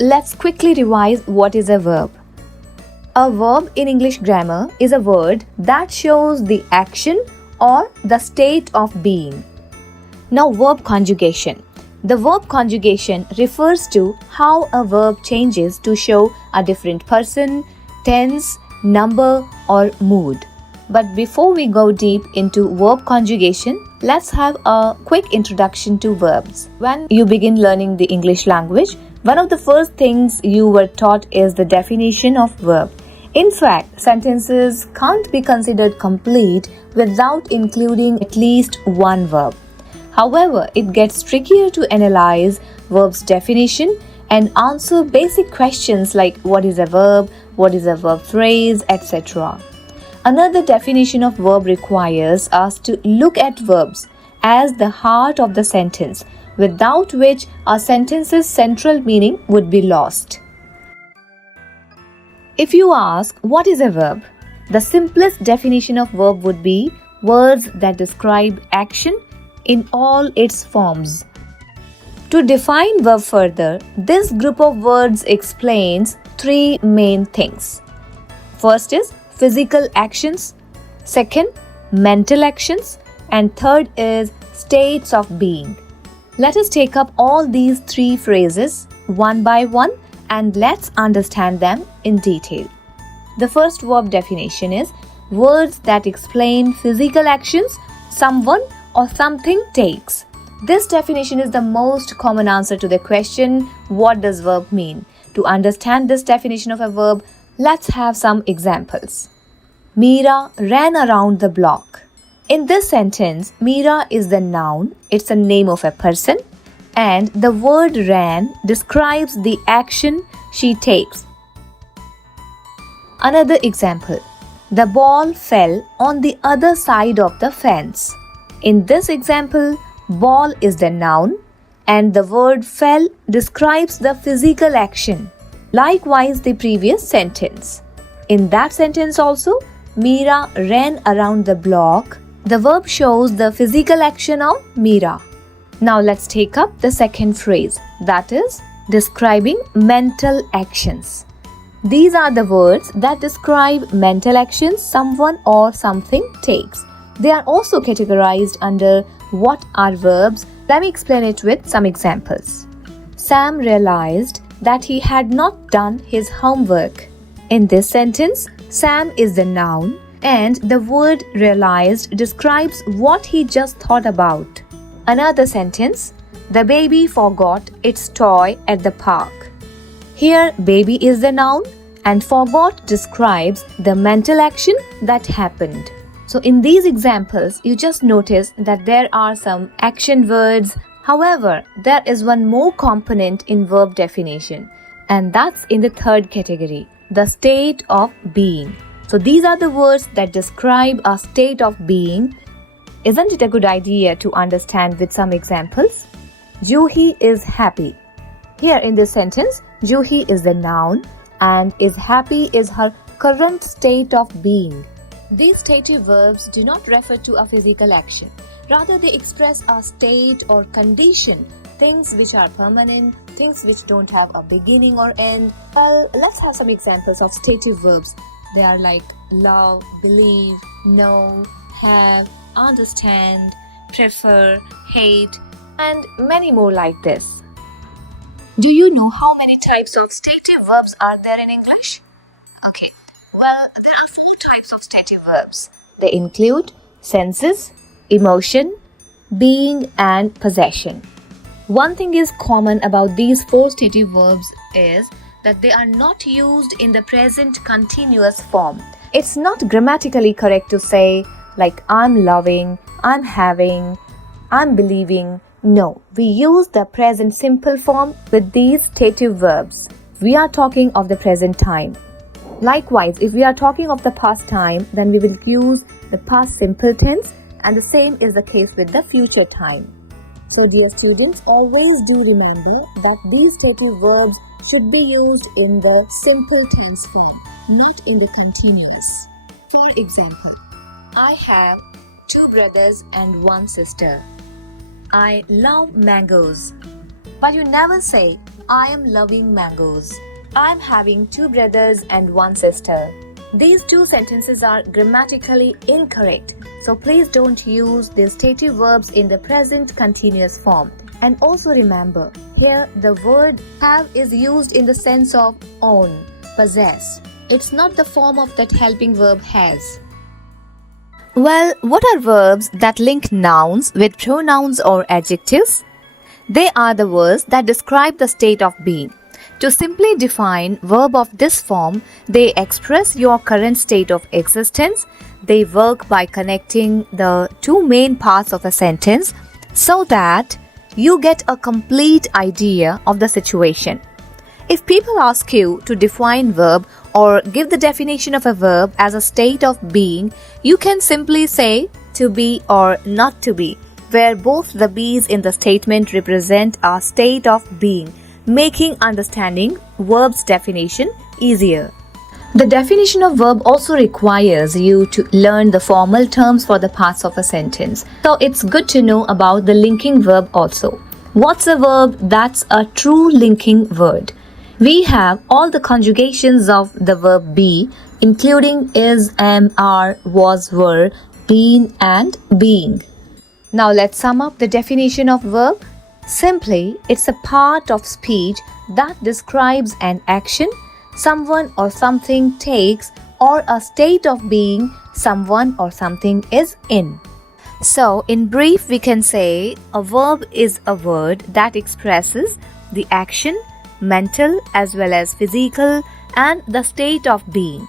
let's quickly revise what is a verb. A verb in English grammar is a word that shows the action or the state of being. Now, verb conjugation. The verb conjugation refers to how a verb changes to show a different person, tense, number, or mood. But before we go deep into verb conjugation, let's have a quick introduction to verbs. When you begin learning the English language, one of the first things you were taught is the definition of verb. In fact, sentences can't be considered complete without including at least one verb. However, it gets trickier to analyze verb's definition and answer basic questions like what is a verb, what is a verb phrase, etc. Another definition of verb requires us to look at verbs as the heart of the sentence, without which a sentence's central meaning would be lost. If you ask what is a verb, the simplest definition of verb would be words that describe action in all its forms. To define verb further, this group of words explains three main things. First is physical actions, second, mental actions, and third is states of being. Let us take up all these three phrases one by one and let's understand them in detail. The first verb definition is words that explain physical actions someone or something takes. This definition is the most common answer to the question, what does verb mean? To understand this definition of a verb, let's have some examples. Meera ran around the block. In this sentence, Meera is the noun, it's a name of a person, and the word ran describes the action she takes. Another example, the ball fell on the other side of the fence. In this example, ball is the noun and the word fell describes the physical action. Likewise, the previous sentence. In that sentence also, Meera ran around the block. The verb shows the physical action of Meera. Now let's take up the second phrase, that is describing mental actions. These are the words that describe mental actions someone or something takes. They are also categorized under what are verbs. Let me explain it with some examples. Sam realized that he had not done his homework. In this sentence, Sam is the noun and the word realized describes what he just thought about. Another sentence, the baby forgot its toy at the park. Here, baby is the noun and forgot describes the mental action that happened. So in these examples, you just notice that there are some action words. However, there is one more component in verb definition, and that's in the third category, the state of being. So these are the words that describe a state of being. Isn't it a good idea to understand with some examples? Juhi is happy. Here in this sentence, Juhi is the noun and is happy is her current state of being. These stative verbs do not refer to a physical action. Rather, they express a state or condition, things which are permanent, things which don't have a beginning or end. Well, let's have some examples of stative verbs. They are like love, believe, know, have, understand, prefer, hate, and many more like this. Do you know how many types of stative verbs are there in English? Okay, well, there are 4 types of stative verbs. They include senses, emotion, being, and possession. One thing is common about these 4 stative verbs is that they are not used in the present continuous form. It's not grammatically correct to say like I'm loving, I'm having, I'm believing. No, we use the present simple form with these stative verbs. We are talking of the present time. Likewise, if we are talking of the past time, then we will use the past simple tense, and the same is the case with the future time. So dear students, always do remember that these stative verbs should be used in the simple tense form, not in the continuous. For example, I have 2 brothers and 1 sister. I love mangoes. But you never say, I am loving mangoes. I am having 2 brothers and 1 sister. These 2 sentences are grammatically incorrect, so please don't use the stative verbs in the present continuous form. And also remember, here the word have is used in the sense of own, possess. It's not the form of that helping verb has. Well, what are verbs that link nouns with pronouns or adjectives? They are the words that describe the state of being. To simply define verb of this form, they express your current state of existence. They work by connecting the 2 main parts of a sentence so that you get a complete idea of the situation. If people ask you to define verb or give the definition of a verb as a state of being, you can simply say to be or not to be, where both the be's in the statement represent a state of being, making understanding verb's definition easier. The definition of verb also requires you to learn the formal terms for the parts of a sentence. So it's good to know about the linking verb also. What's a verb that's a true linking word? We have all the conjugations of the verb be, including is, am, are, was, were, been, and being. Now let's sum up the definition of verb. Simply, it's a part of speech that describes an action someone or something takes or a state of being someone or something is in. So, in brief, we can say a verb is a word that expresses the action, mental as well as physical, and the state of being.